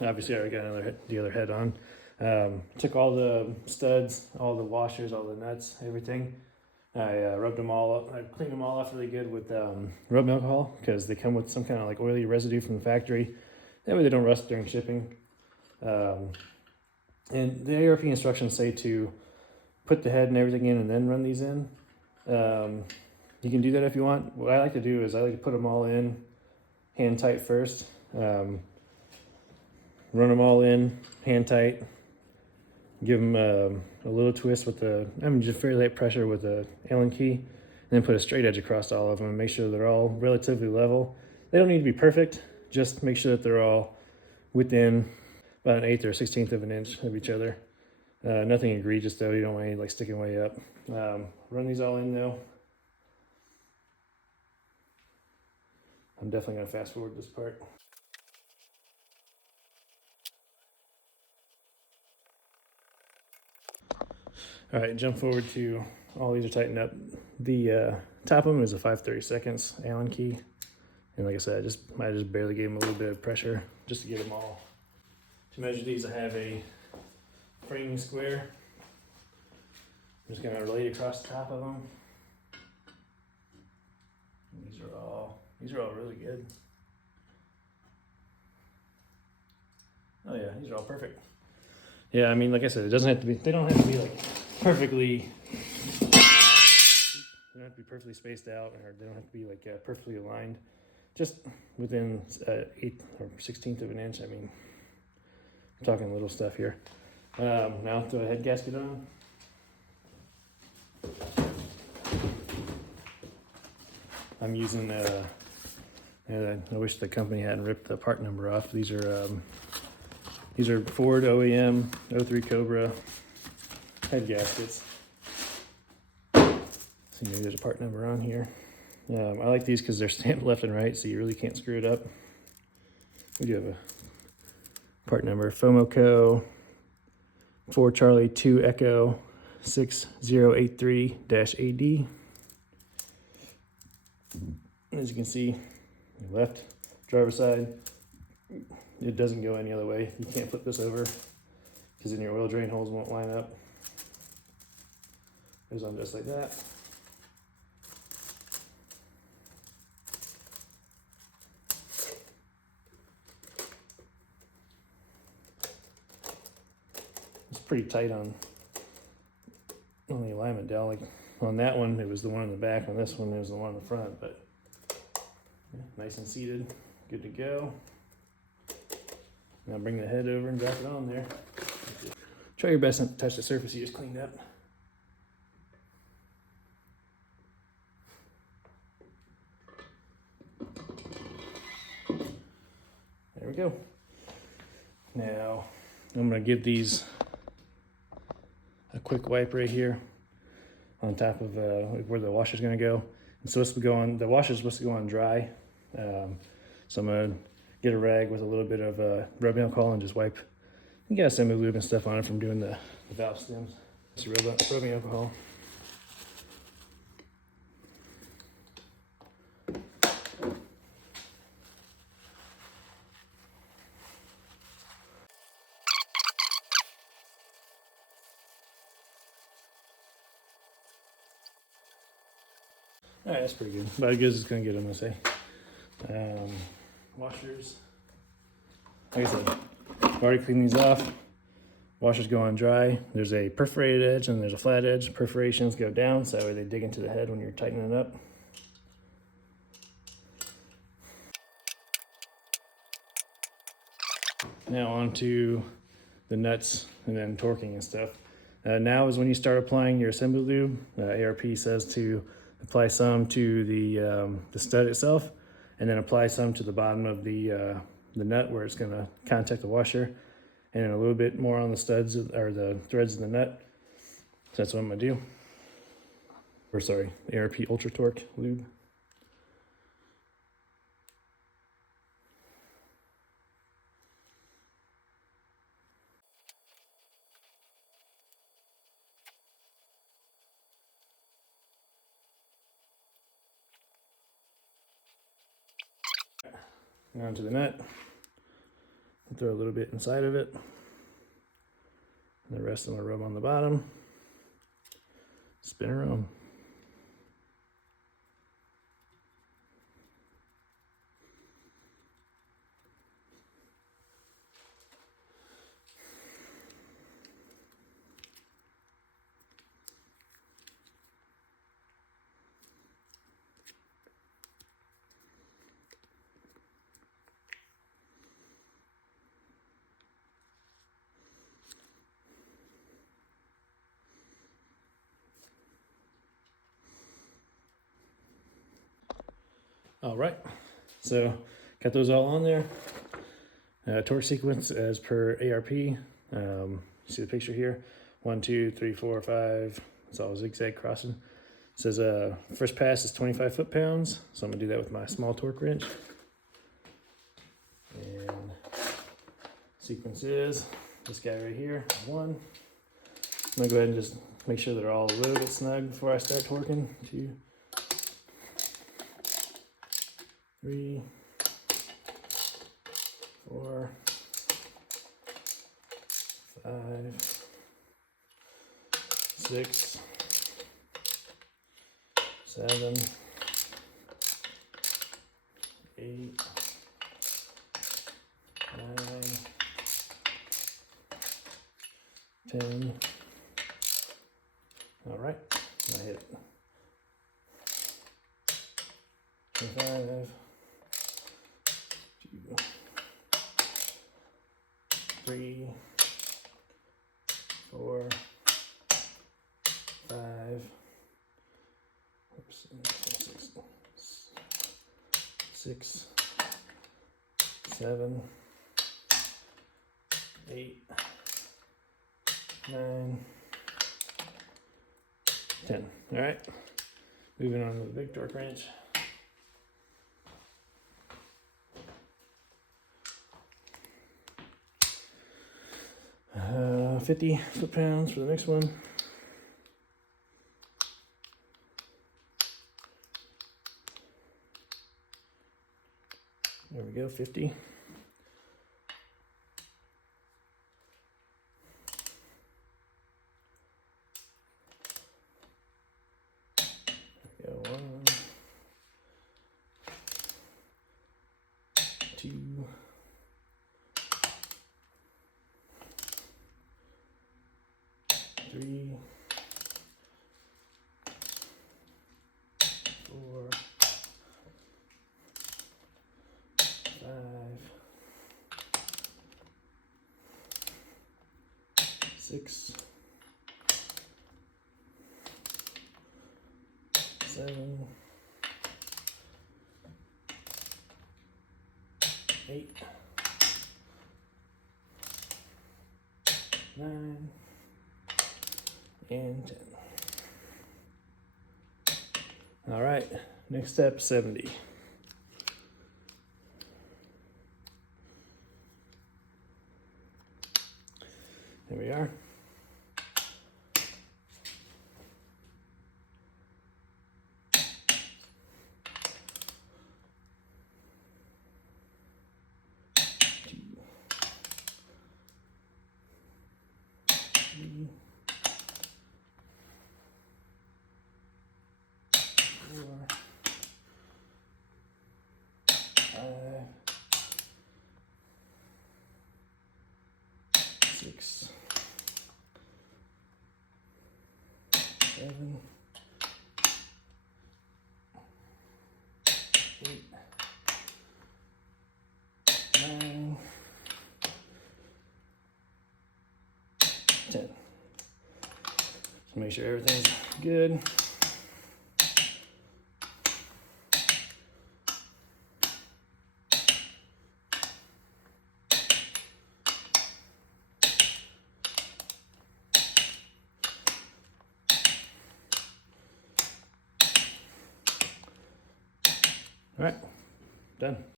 Obviously I already got the other head on. Took all the studs, all the washers, all the nuts, everything. I rubbed them all up. I cleaned them all off really good with rubbing alcohol because they come with some kind of like oily residue from the factory. That way they don't rust during shipping. And the ARP instructions say to put the head and everything in and then run these in. You can do that if you want. What I like to do is I like to put them all in hand tight first. Run them all in hand tight. Give them a little twist with just very light pressure with the Allen key, and then put a straight edge across all of them and make sure they're all relatively level. They don't need to be perfect, just make sure that they're all within about 1/8 or 1/16 of an inch of each other. Nothing egregious though, you don't want any like sticking way up. Run these all in though. I'm definitely gonna fast forward this part. All right, jump forward to all these are tightened up. The top of them is a 5/32 Allen key. And like I said, I just barely gave them a little bit of pressure just to get them all. To measure these, I have a framing square. I'm just gonna lay it across the top of them. And these are all really good. Oh yeah, these are all perfect. Yeah, I mean, like I said, it doesn't have to be. They don't have to be like perfectly. They don't have to be perfectly spaced out, or they don't have to be like perfectly aligned. Just within 1/8 or 1/16 of an inch. I mean, I'm talking little stuff here. Now throw a head gasket on. I'm using. I wish the company hadn't ripped the part number off. These are Ford OEM 03 Cobra head gaskets. See, maybe there's a part number on here. I like these because they're stamped left and right, so you really can't screw it up. We do have a part number, FOMOCO 4 Charlie 2 Echo 6083-AD. As you can see, left driver's side, it doesn't go any other way. You can't flip this over because then your oil drain holes won't line up. Goes on just like that. It's pretty tight on the alignment dowel. Like on that one, it was the one in the back. On this one, it was the one in the front. But yeah, nice and seated, good to go. Now bring the head over and drop it on there. Try your best not to touch the surface you just cleaned up. There we go. Now I'm gonna give these a quick wipe right here on top of where the washer's gonna go. It's supposed to go on, the washer's supposed to go on dry. So I'm gonna get a rag with a little bit of rubbing alcohol and just wipe. You got some lube and stuff on it from doing the valve stems. Just rubbing alcohol. All right, that's pretty good. About as good as it's gonna get, I'm gonna say. Washers. Like I said, I've already cleaned these off. Washers go on dry. There's a perforated edge and there's a flat edge. Perforations go down, so that way they dig into the head when you're tightening it up. Now onto the nuts and then torquing and stuff. Now is when you start applying your assembly lube. ARP says to apply some to the stud itself, and then apply some to the bottom of the nut where it's going to contact the washer, and then a little bit more on the studs or the threads of the nut. So that's what I'm going to do. Or sorry, ARP Ultra Torque lube. Onto the nut. Throw a little bit inside of it. And the rest I'm gonna rub on the bottom. Spin around. All right, so got those all on there. Torque sequence as per ARP. You see the picture here. 1, 2, 3, 4, 5. It's all zigzag crossing. It says first pass is 25 foot-pounds. So I'm gonna do that with my small torque wrench. And sequence is this guy right here, 1. I'm gonna go ahead and just make sure they're all a little bit snug before I start torquing. 2, 3, 4, 5, 6, 7, 8, 9, 10. All right, I hit 25, 2, 3, 4, 5, 6, 7, 8, 9, 10. All right, moving on to the big torque wrench. 50 foot-pounds for the next one. There we go, 50. There we go, 1, 2, 3, 4, 5, 6, 7, 8, 9, and 10. All right, next step, 70. There we are. Three, 4, 5, 6, 7, 8, 9, 10. So make sure everything's good. All right, done.